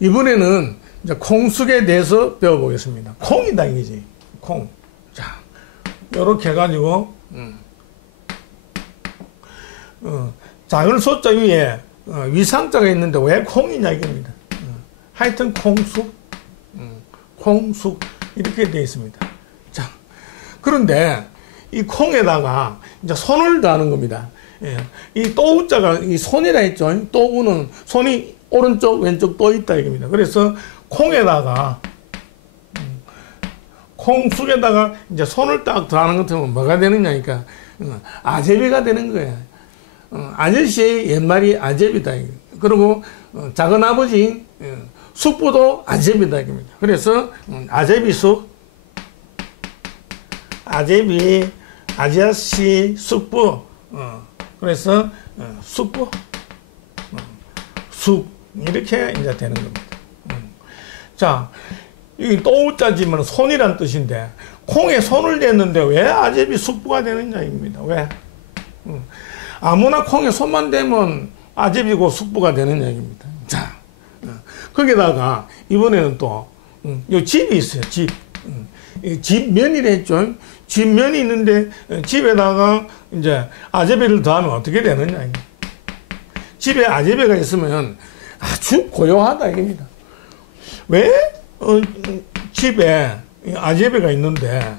이번에는 이제 콩쑥에 대해서 배워보겠습니다. 콩이다 이거지. 콩. 자, 요렇게 해가지고 작은 소자 위에 위상자가 있는데 왜 콩이냐 이겁니다. 하여튼 콩쑥, 콩쑥 이렇게 되어 있습니다. 자, 그런데 이 콩에다가 이제 손을 더하는 겁니다. 예. 이 또우자가 이 손이라 했죠. 또우는 손이 오른쪽 왼쪽 또 있다 이겁니다. 그래서 콩에다가 콩쑥에다가 이제 손을 딱 더하는 것 같으면 뭐가 되느냐니까 아제비가 되는 거예요. 아저씨의 옛말이 아제비다. 그리고 작은 아버지 숙부도 아제비다 이겁니다. 그래서 아제비숙, 아제비, 아저씨, 숙부. 그래서 숙부, 숙 이렇게 이제 되는 겁니다. 자, 이 또우자지만 손이란 뜻인데 콩에 손을 댔는데 왜 아제비 숙부가 되느냐 입니다. 왜? 아무나 콩에 손만 대면 아제비고 숙부가 되는 얘기입니다. 자, 거기다가 이번에는 또 요 집이 있어요. 집. 집면이라 했죠. 집면이 있는데 집에다가 이제 아제비를 더하면 어떻게 되느냐. 집에 아제비가 있으면 아주 고요하다 이겁니다. 왜 집에 아제비가 있는데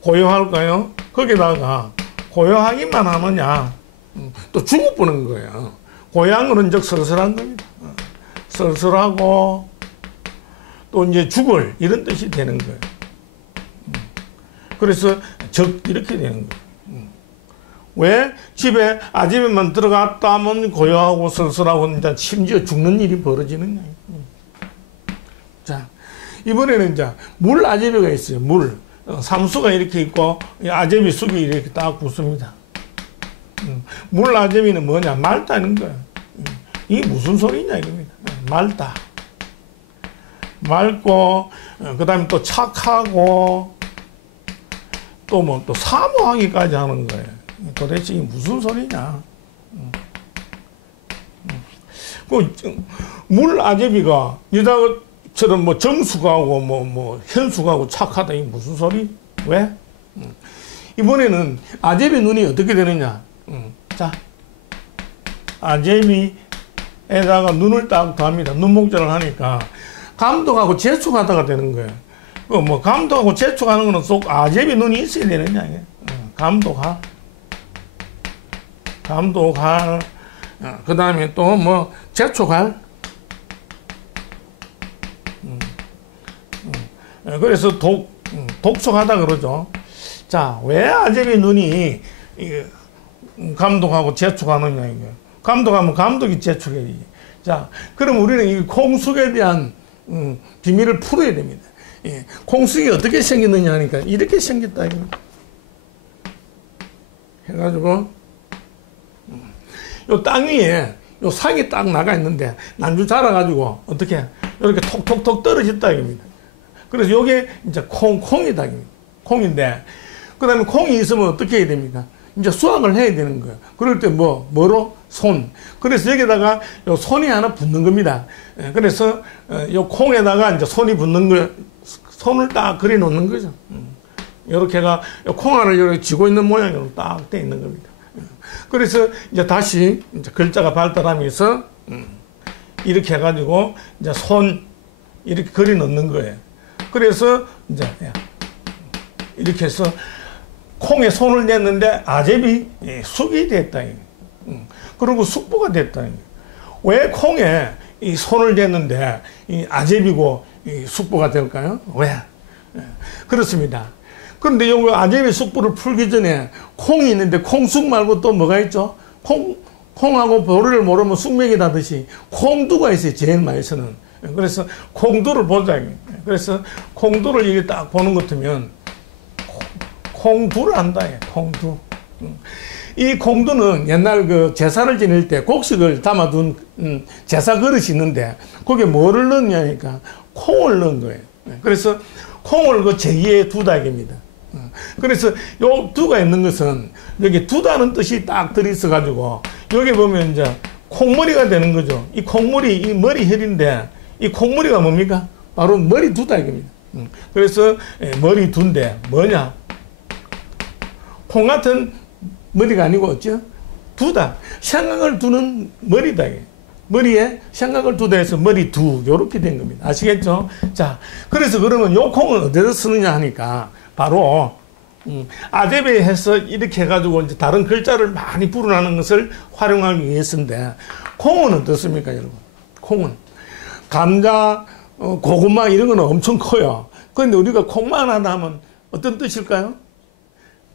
고요할까요? 거기다가 고요하기만 하느냐 또 죽어보는 거예요. 고요한 거는 즉 쓸쓸한 겁니다. 쓸쓸하고 또 이제 죽을 이런 뜻이 되는 거예요. 그래서 적 이렇게 되는 거예요. 왜 집에 아제비만 들어갔다 하면 고요하고 쓸쓸하고 이제 심지어 죽는 일이 벌어지느냐. 자, 이번에는 이제 물 아제비가 있어요. 물 삼수가 이렇게 있고 아제비 쑥이 이렇게 딱 붙습니다. 물 아제비는 뭐냐? 맑다는 거예요. 이게 무슨 소리냐 이겁니다. 맑다. 맑고 그 다음에 또 착하고 또 뭐 또 사모하기까지 하는 거예요. 도대체 이게 무슨 소리냐? 물 아제비가 여자처럼 뭐 정숙하고 뭐 현숙하고 착하다 이게 무슨 소리? 왜? 이번에는 아제비 눈이 어떻게 되느냐? 자, 아제비에다가 눈을 딱 더합니다. 눈목절을 하니까 감독하고 재촉하다가 되는 거예요. 뭐 감독하고 재촉하는 거는 꼭 아제비 눈이 있어야 되느냐? 감독할. 그 다음에 또 뭐 재촉할. 그래서 독촉하다 그러죠. 자, 왜 아제비 눈이 감독하고 재촉하느냐 이게. 감독하면 감독이 재촉해야지. 자, 그럼 우리는 이 콩쑥에 대한 비밀을 풀어야 됩니다. 예, 콩쑥이 어떻게 생겼느냐 하니까 이렇게 생겼다 이겁니다. 해가지고 요 땅 위에 요 상이 딱 나가 있는데 난주 자라가지고 어떻게 이렇게 톡톡톡 떨어졌다 이겁니다. 그래서 요게 이제 콩이다 이겁니다. 콩인데 그 다음에 콩이 있으면 어떻게 해야 됩니까? 이제 수확을 해야 되는 거예요. 그럴 때 뭐로? 손. 그래서 여기다가 요 손이 하나 붙는 겁니다. 그래서 요 콩에다가 이제 손이 붙는 거, 손을 딱 그려 놓는 거죠. 요렇게가 콩 알을 이렇게 쥐고 있는 모양으로 딱 돼 있는 겁니다. 그래서 이제 다시 이제 글자가 발달하면서 이렇게 해가지고 이제 손 이렇게 그려 놓는 거예요. 그래서 이제 이렇게 해서 콩에 손을 냈는데 아제비 쑥이 됐다. 그리고 숙부가 됐다. 왜 콩에 이 손을 댔는데 이 아제비고 이 숙부가 될까요? 왜? 그렇습니다. 그런데 이 아제비 숙부를 풀기 전에 콩이 있는데 콩쑥 말고 또 뭐가 있죠? 콩하고 보리를 모르면 쑥맥이 다듯이 콩두가 있어요. 제일 많이서는. 그래서 콩두를 보자. 그래서 콩두를 이렇게 딱 보는 것 같으면 콩두를 한다. 콩두. 이 콩두는 옛날 그 제사를 지낼 때 곡식을 담아둔 제사 그릇이 있는데 거기에 뭐를 넣냐니까 콩을 넣은 거예요. 그래서 콩을 그 제2의 두다 이겁니다. 그래서 요 두가 있는 것은 여기 두다는 뜻이 딱 들어있어 가지고 여기 보면 이제 콩머리가 되는 거죠. 이 콩머리, 이 머리혈인데, 이 콩머리가 뭡니까? 바로 머리두다 이겁니다. 그래서 머리두인데 뭐냐? 콩 같은 머리가 아니고 어쩌? 두다. 생각을 두는 머리다. 머리에 생각을 두다 해서 머리두 요렇게 된 겁니다. 아시겠죠? 자, 그래서 그러면 요 콩을 어디서 쓰느냐 하니까 바로 아제베 해서 이렇게 해가지고 이제 다른 글자를 많이 불어나는 것을 활용하기 위해서인데, 콩은 어떻습니까, 여러분? 콩은 감자, 고구마 이런 거는 엄청 커요. 그런데 우리가 콩만 하나 하면 어떤 뜻일까요?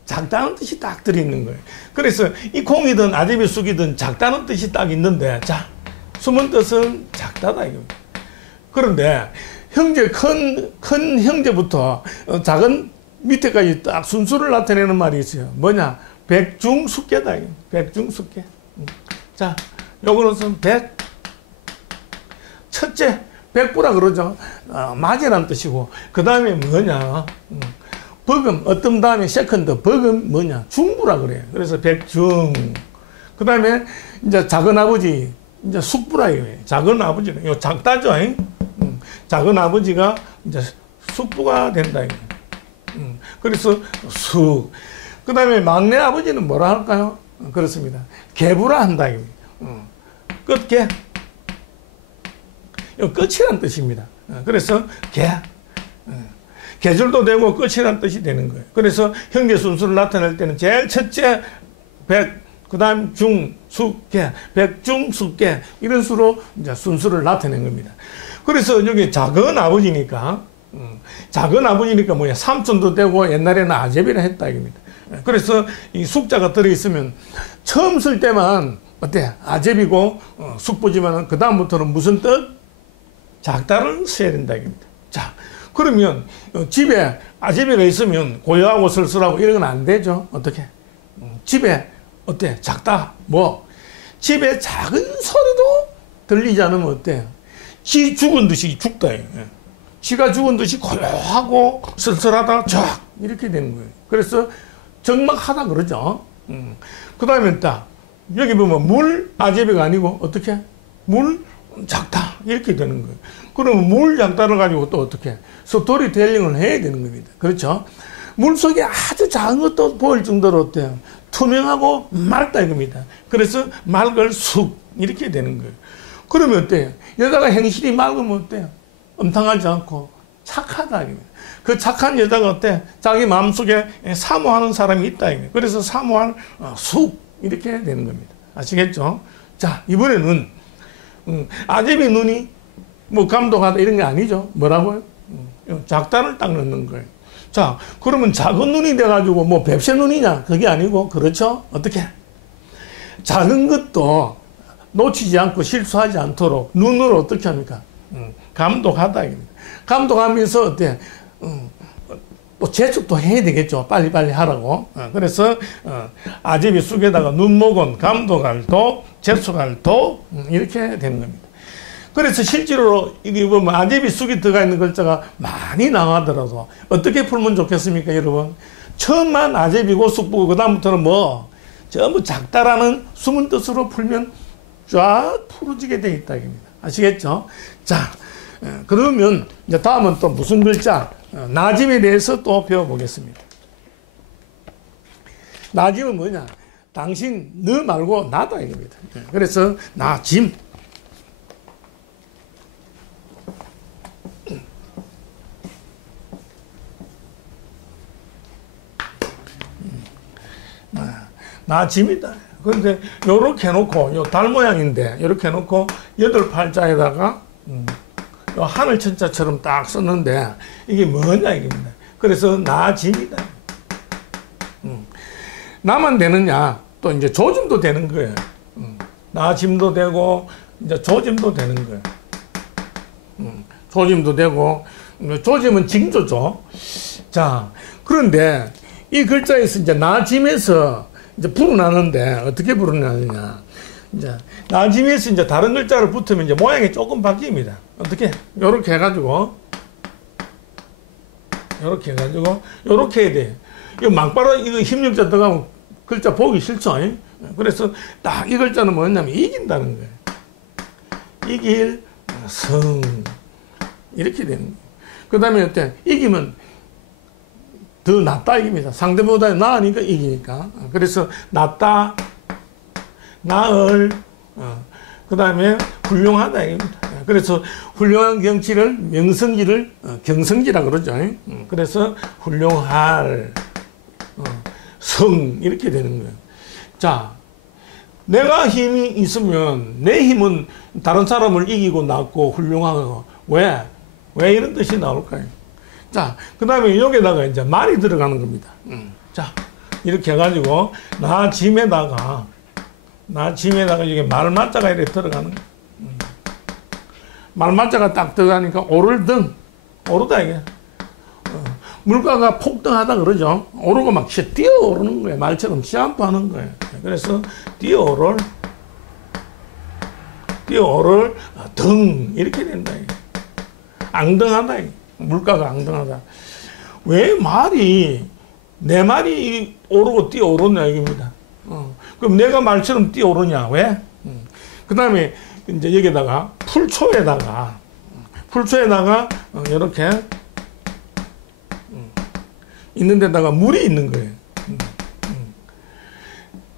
작다는 뜻이 딱 들어있는 거예요. 그래서 이 콩이든 아제베 쑥이든 작다는 뜻이 딱 있는데, 자, 숨은 뜻은 작다다 이겁니다. 그런데 큰 형제부터 작은 밑에까지 딱 순수를 나타내는 말이 있어요. 뭐냐? 백중숙계다. 백중숙계. 자, 요거는 첫째, 백부라 그러죠. 맞이라는 뜻이고, 그 다음에 뭐냐? 버금, 어떤 다음에 세컨드, 버금 뭐냐? 중부라 그래요. 그래서 백중. 그 다음에 이제 작은 아버지, 이제 숙부라 이거예요. 작은 아버지는, 요 작다죠. 작은 아버지가 이제 숙부가 된다. 그래서 숙. 그 다음에 막내 아버지는 뭐라 할까요? 그렇습니다. 계부라 한다. 끝계. 끝이란 뜻입니다. 그래서 계절도 되고 끝이란 뜻이 되는 거예요. 그래서 형제 순수를 나타낼 때는 제일 첫째 백, 그 다음 중, 숙, 계, 백중, 숙계 이런 수로 이제 순수를 나타낸 겁니다. 그래서 여기 작은 아버지니까 뭐야, 삼촌도 되고 옛날에는 아제비라 했다 이겁니다. 그래서 이 숙자가 들어있으면 처음 쓸 때만 어때? 아제비고 숙부지만 그 다음부터는 무슨 뜻? 작다를 써야 된다 이겁니다. 자, 그러면 집에 아제비가 있으면 고요하고 쓸쓸하고 이런 건 안 되죠. 어떻게? 집에 어때? 작다. 뭐? 집에 작은 소리도 들리지 않으면 어때요? 지 죽은 듯이 죽다. 지가 죽은 듯이 고요하고 쓸쓸하다. 쫙 이렇게 되는 거예요. 그래서 적막하다 그러죠. 그 다음에 딱 여기 보면 물 아제비가 아니고 어떻게? 물 작다 이렇게 되는 거예요. 그러면 물 작다를 가지고 또 어떻게? 스토리텔링을 해야 되는 겁니다. 그렇죠? 물 속에 아주 작은 것도 보일 정도로 어때요? 투명하고 맑다 이겁니다. 그래서 맑을 쑥 이렇게 되는 거예요. 그러면 어때요? 여자가 행실이 맑으면 어때요? 엄탕하지 않고 착하다 이겁니다. 그 착한 여자가 어때? 자기 마음속에 사모하는 사람이 있다 이겁니다. 그래서 사모할 쑥 이렇게 되는 겁니다. 아시겠죠? 자, 이번에는 아제비 눈이 뭐 감독하다 이런 게 아니죠. 뭐라고요? 작다를 딱 넣는 거예요. 자, 그러면 작은 눈이 돼가지고 뭐 뱁새 눈이냐? 그게 아니고, 그렇죠? 어떻게? 작은 것도 놓치지 않고 실수하지 않도록 눈으로 어떻게 합니까? 감독하다. 감독하면서 어때? 또 재촉도 해야 되겠죠. 빨리빨리 하라고. 그래서 아제비 쑥에다가 눈목은 감독할 도, 재촉할 도 이렇게 되는 겁니다. 그래서 실제로 이게 보면 아제비 쑥이 들어가 있는 글자가 많이 나가더라도 어떻게 풀면 좋겠습니까, 여러분? 처음만 아제비고 쑥부고 그 다음부터는 뭐 전부 작다라는 숨은 뜻으로 풀면 쫙 풀어지게 돼 있다 입니다. 아시겠죠? 자, 그러면 이제 다음은 또 무슨 글자? 나짐에 대해서 또 배워보겠습니다. 나짐은 뭐냐? 당신, 너 말고 나다 이겁니다. 그래서 나짐. 나짐이다. 그런데 요렇게 해놓고 요 달 모양인데 요렇게 해놓고 8팔자에다가 요 하늘 천자처럼 딱 썼는데 이게 뭐냐 이겁니다. 그래서 나짐이다. 나만 되느냐? 또 이제 조짐도 되는 거예요. 나짐도 되고 이제 조짐도 되는 거예요. 조짐도 되고 조짐은 징조죠. 자, 그런데 이 글자에서 이제 나짐에서 이제 불어나는데 어떻게 불어나느냐? 이제 나짐에서 이제 다른 글자를 붙으면 이제 모양이 조금 바뀝니다. 어떻게? 요렇게 해가지고 요렇게 해야 돼. 이거 막바로 이거 힘력자 들어가면 글자 보기 싫죠? 그래서 딱 이 글자는 뭐냐면 이긴다는 거예요. 이길 성. 이렇게 되는 거예요. 그 다음에 어때? 이기면 더 낫다 이깁니다. 상대보다 나으니까 이기니까. 그래서 낫다, 나을, 그 다음에 훌륭하다 이깁니다. 그래서 훌륭한 경치를 명성지를 경성지라 그러죠. 그래서 훌륭할 성 이렇게 되는 거예요. 자, 내가 힘이 있으면 내 힘은 다른 사람을 이기고 낫고 훌륭하고 왜 이런 뜻이 나올까요? 자, 그 다음에 여기다가 이제 말이 들어가는 겁니다. 자, 이렇게 해가지고 나 짐에다가 이게 말맞자가 이렇게 들어가는 거예요. 말맞자가 딱 들어가니까 오르다 이게. 물가가 폭등하다 그러죠. 오르고 막 뛰어오르는 거예요. 말처럼 시한파하는 거예요. 그래서 뛰어오를 등 이렇게 된다. 앙등하다. 물가가 앙등하다. 왜 내 말이 오르고 뛰어오르냐 이겁니다. 그럼 내가 말처럼 뛰어오르냐 왜? 그 다음에 이제 여기다가 풀초에다가 이렇게 있는 데다가 물이 있는 거예요.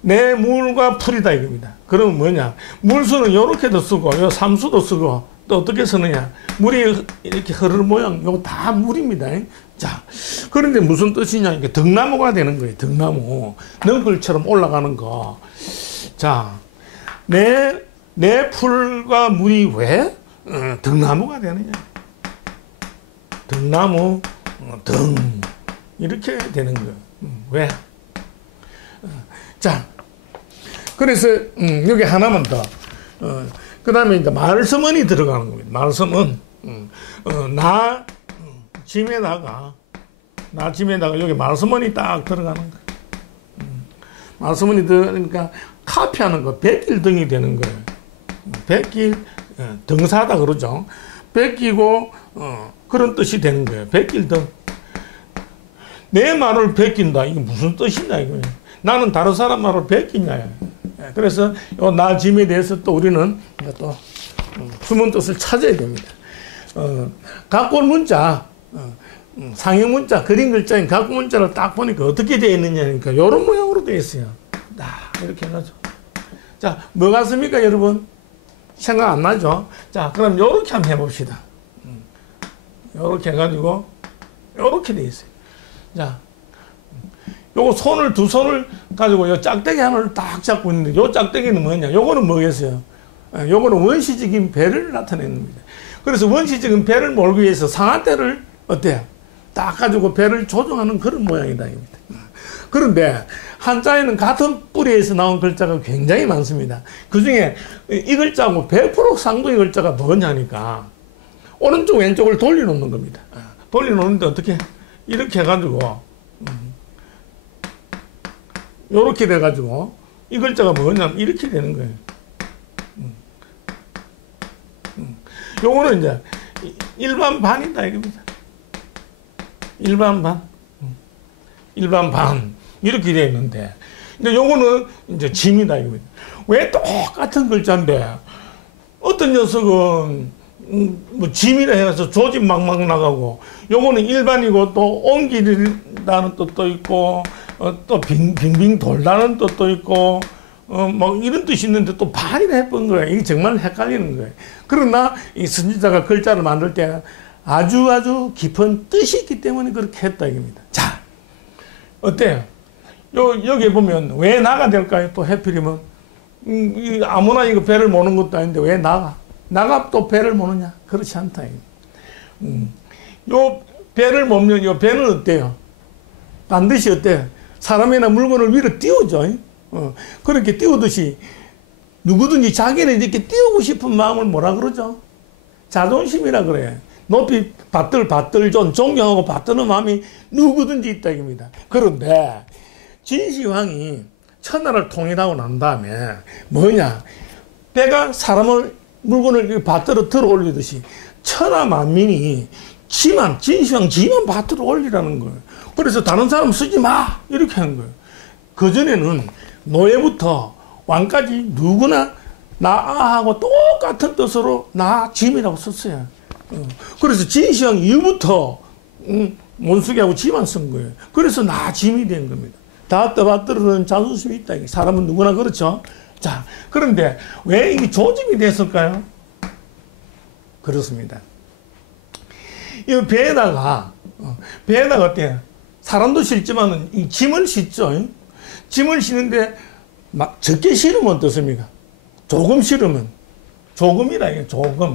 내 물과 풀이다 이겁니다. 그러면 뭐냐? 물수는 이렇게도 쓰고 요 삼수도 쓰고 또 어떻게 쓰느냐? 물이 이렇게 흐르는 모양 이거 다 물입니다. 자, 그런데 무슨 뜻이냐? 이게 등나무가 되는 거예요. 등나무 넝글처럼 올라가는 거. 자, 내 풀과 물이 왜 등나무가 되느냐? 등나무 등 이렇게 되는 거예요. 왜? 자, 그래서 여기 하나만 더. 그 다음에 이제 말서문이 들어가는 겁니다. 말서문. 나 짐에다가 여기 말서문이 딱 들어가는 거예요. 말서문이 들어가니까 카피하는 거, 베낄 등이 되는 거예요. 베낄 등사다 그러죠. 베끼고 그런 뜻이 되는 거예요. 베낄 등. 내 말을 베낀다. 이게 무슨 뜻이냐 이거예요. 나는 다른 사람 말을 베끼냐. 그래서 나 짐에 대해서 또 우리는 또 숨은 뜻을 찾아야 됩니다. 각골 문자, 상형 문자, 그림 글자인 각골 문자를 딱 보니까 어떻게 되어 있느냐니까 이런 모양으로 되어 있어요. 이렇게 해가지고. 자, 뭐 같습니까, 여러분? 생각 안 나죠? 자, 그럼 요렇게 한번 해봅시다. 요렇게 해가지고, 요렇게 되어 있어요. 자, 요거 두 손을 가지고 요 짝대기 하나를 딱 잡고 있는데 요 짝대기는 뭐냐? 요거는 뭐겠어요? 요거는 원시적인 배를 나타내는 겁니다. 그래서 원시적인 배를 몰기 위해서 상한대를 어때요? 딱 가지고 배를 조종하는 그런 모양이다. 그런데 한자에는 같은 뿌리에서 나온 글자가 굉장히 많습니다. 그 중에 이 글자하고 100% 쌍둥이 글자가 뭐냐니까 오른쪽 왼쪽을 돌려놓는 겁니다. 돌려놓는데 어떻게? 이렇게 해가지고 요렇게 돼가지고 이 글자가 뭐냐면 이렇게 되는 거예요. 요거는 이제 일반 반이다 이겁니다. 일반 반 이렇게 되어 있는데 이제 요거는 이제 짐이다 이겁니다. 왜 똑같은 글자인데 어떤 녀석은 뭐 짐이라 해서 조짐 막막 나가고 요거는 일반이고 또 옮기다는 뜻도 있고 또 빙빙 돌다는 뜻도 있고 뭐 이런 뜻이 있는데 또 반이라 해본 거예요. 이게 정말 헷갈리는 거예요. 그러나 이 선지자가 글자를 만들 때 아주 깊은 뜻이 있기 때문에 그렇게 했다 이겁니다. 자, 어때요? 여기 보면 왜 나가 될까요? 또 해필이면 아무나 이거 배를 모는 것도 아닌데 왜 나가 또 배를 모느냐? 그렇지 않다. 요 배를 모면 요 배는 어때요? 반드시 어때요? 사람이나 물건을 위로 띄우죠. 그렇게 띄우듯이 누구든지 자기는 이렇게 띄우고 싶은 마음을 뭐라 그러죠? 자존심이라 그래. 높이 받들 존경하고 받드는 마음이 누구든지 있다 이겁니다. 그런데 진시황이 천하를 통일하고 난 다음에 뭐냐? 배가 물건을 받들어 들어 올리듯이 천하 만민이 진시황 지만 받들어 올리라는 거예요. 그래서 다른 사람 쓰지 마! 이렇게 하는 거예요. 그전에는 노예부터 왕까지 누구나 나하고 똑같은 뜻으로 나 짐이라고 썼어요. 그래서 진시황 이후부터 원숭이하고 지만 쓴 거예요. 그래서 나 짐이 된 겁니다. 다 떠받들어는 자존심이 있다. 사람은 누구나 그렇죠. 자, 그런데 왜 이게 조짐이 됐을까요? 그렇습니다. 이 배에다가 어때요? 사람도 실지만은 이 짐을 싣죠. 짐을 싣는데 막 적게 실으면 어떻습니까? 조금 실으면 조금이라 이게 조금.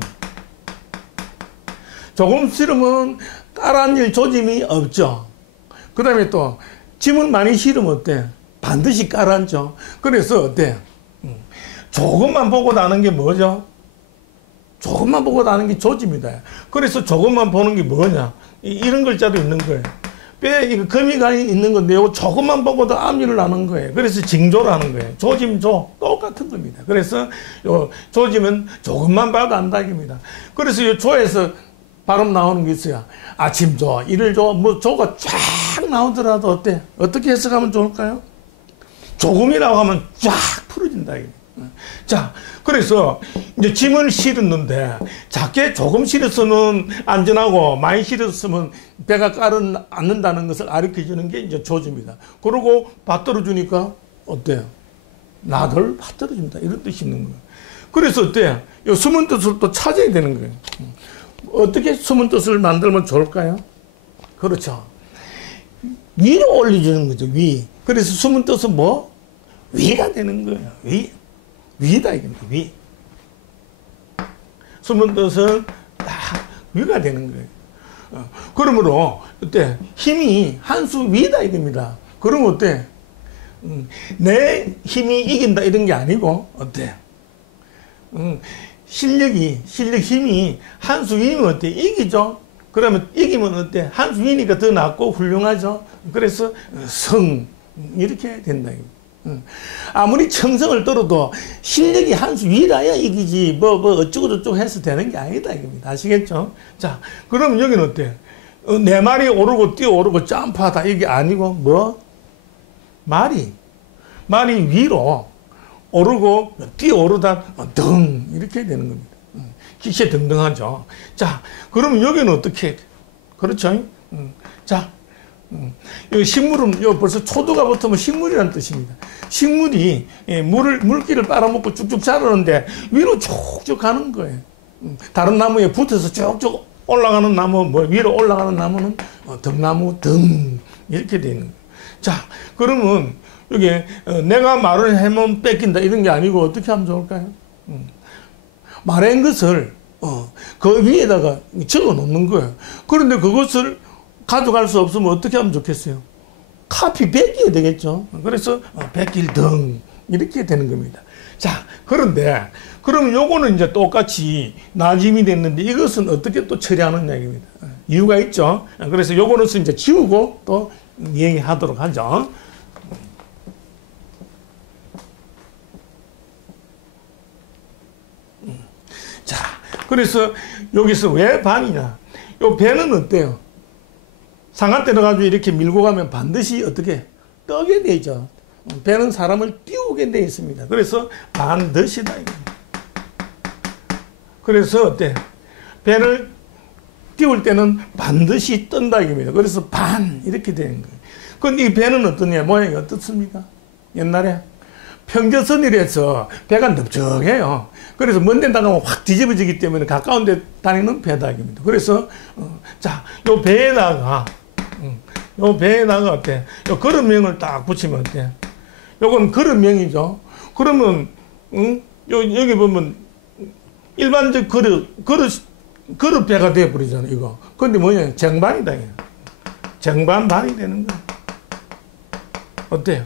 조금 실으면 깔아앉을 조짐이 없죠. 그 다음에 또 짐을 많이 실으면 어때? 반드시 깔아앉죠. 그래서 어때? 조금만 보고 나는 게 뭐죠? 조금만 보고 나는 게 조짐이다. 그래서 조금만 보는 게 뭐냐? 이런 글자도 있는 거예요. 뼈에 이거 거미가 있는 건데 이거 조금만 보고도 암기를 나는 거예요. 그래서 징조라는 거예요. 조짐조 똑같은 겁니다. 그래서 요 조짐은 조금만 봐도 안다 입니다. 그래서 이 조에서 발음 나오는 게 있어요. 아침조, 일조, 뭐 조가 쫙 나오더라도 어때? 어떻게 해석하면 좋을까요? 조금이라고 하면 쫙 풀어진다. 자, 그래서 이제 짐을 실었는데 작게 조금 실었으면 안전하고 많이 실었으면 배가 깔아앉는다는 것을 가르쳐 주는 게 이제 조짐이다. 그러고 받들어 주니까 어때요? 나를 받들어 준다. 이런 뜻이 있는 거예요. 그래서 어때요? 이 숨은 뜻을 또 찾아야 되는 거예요. 어떻게 숨은 뜻을 만들면 좋을까요? 그렇죠. 위로 올려주는 거죠. 위. 그래서 숨은 뜻은 뭐? 위가 되는 거예요. 위. 위다 이겁니다. 위. 숨은 뜻은 다 위가 되는 거예요. 그러므로 어때? 힘이 한 수 위다 이겁니다. 그러면 어때? 내 힘이 이긴다 이런 게 아니고 어때? 실력 힘이 한 수 위면 어때? 이기죠. 그러면 이기면 어때? 한 수 위니까 더 낫고 훌륭하죠. 그래서 성 이렇게 된다. 아무리 청성을 떨어도 실력이 한 수 위라야 이기지 뭐 어쩌고저쩌고 해서 되는 게 아니다 이겁니다. 아시겠죠? 자, 그럼 여기는 어때? 내 말이 오르고 뛰어오르고 점프하다 이게 아니고 뭐? 말이 위로 오르고 뛰어오르다 등 이렇게 되는 겁니다. 기세등등하죠. 자, 그러면 여기는 어떻게? 그렇죠? 자, 이 식물은 요 벌써 초두가 붙으면 식물이라는 뜻입니다. 식물이 물기를 빨아먹고 쭉쭉 자라는데 위로 쭉쭉 가는 거예요. 다른 나무에 붙어서 쭉쭉 올라가는 나무, 뭐 위로 올라가는 나무는 등나무 등 이렇게 되는 거예요. 자, 그러면 여기 내가 말을 하면 뺏긴다 이런 게 아니고 어떻게 하면 좋을까요? 말한 것을 그 위에다가 적어 놓는 거예요. 그런데 그것을 가져갈 수 없으면 어떻게 하면 좋겠어요? 카피 베껴야 되겠죠. 그래서 베낄 등 이렇게 되는 겁니다. 자, 그런데 그러면 요거는 이제 똑같이 나짐이 됐는데 이것은 어떻게 또 처리하는 얘기입니다. 이유가 있죠. 그래서 요거는 이제 지우고 또 얘기하도록 하죠. 자, 그래서 여기서 왜 반이냐? 요 배는 어때요? 상한 때려가지고 이렇게 밀고 가면 반드시 어떻게 떠게 되죠. 배는 사람을 띄우게 돼 있습니다. 그래서 반드시다. 그래서 어때? 배를 띄울 때는 반드시 뜬다 이겁니다. 그래서 반 이렇게 되는 거예요. 그런데 이 배는 어떠냐? 모양이 어떻습니까? 옛날에 평저선이라서 배가 넓적해요. 그래서 먼 데 나가면 확 뒤집어지기 때문에 가까운 데 다니는 배다 이겁니다. 그래서 자, 요 배에다가 어때? 요 그릇명을 딱 붙이면 어때? 요건 그릇명이죠. 그러면 여기 보면 일반적 그릇 배가 돼 버리잖아요. 이거. 근데 뭐냐? 정반이다. 정반반이 되는 거야. 어때요?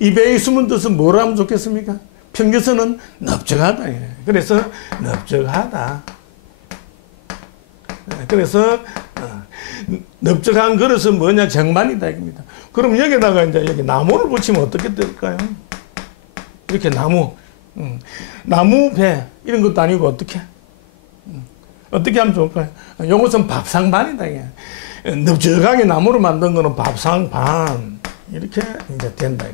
이 배의 숨은 뜻은 뭐라 하면 좋겠습니까? 평균선은 넓적하다. 그래서 넓적하다. 그래서 넓적한 그릇은 뭐냐? 정반이다 이겁니다. 그럼 여기다가 이제 여기 나무를 붙이면 어떻게 될까요? 이렇게 나무 배 이런 것도 아니고 어떻게 하면 좋을까요? 이것은 밥상반이다. 넓적하게 나무로 만든 거는 밥상반 이렇게 이제 된다.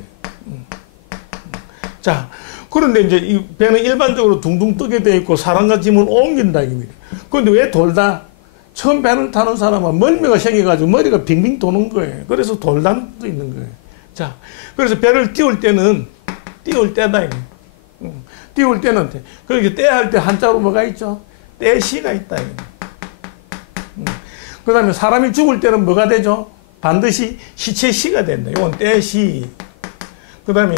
자, 그런데 이제 이 배는 일반적으로 둥둥 뜨게 돼 있고 사람과 짐을 옮긴다 이겁니다. 그런데 왜 돌다? 처음 배를 타는 사람은 멀미가 생겨가지고 머리가 빙빙 도는 거예요. 그래서 돌담도 있는 거예요. 자, 그래서 배를 띄울 때는 띄울 때다. 띄울 때는 그렇게 떼야 할 때 한자로 뭐가 있죠? 떼시가 있다. 그 다음에 사람이 죽을 때는 뭐가 되죠? 반드시 시체시가 된다. 이건 떼시. 그 다음에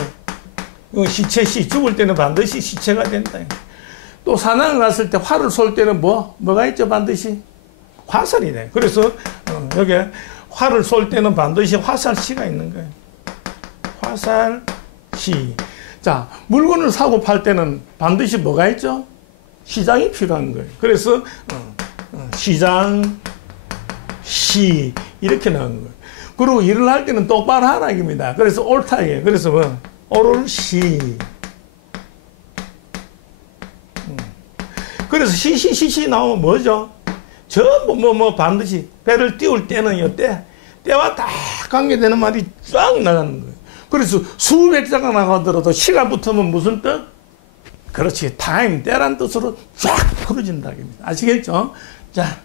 시체시. 죽을 때는 반드시 시체가 된다. 또 사냥을 갔을 때 활을 쏠 때는 뭐가 있죠? 반드시 화살이네. 그래서 여기 활을 쏠 때는 반드시 화살시가 있는 거예요. 화살시. 자, 물건을 사고 팔 때는 반드시 뭐가 있죠? 시장이 필요한 거예요. 그래서 시장, 시 이렇게 나오는 거예요. 그리고 일을 할 때는 똑바로 하라 입니다. 그래서 옳다예요. 그래서 옳시. 그래서 시시 나오면 뭐죠? 전부 반드시 배를 띄울 때는요, 때와 딱 관계되는 말이 쫙 나가는 거예요. 그래서 수백 자가 나가더라도 시가 붙으면 무슨 뜻? 그렇지. 타임, 때란 뜻으로 쫙 풀어진다. 아시겠죠? 자.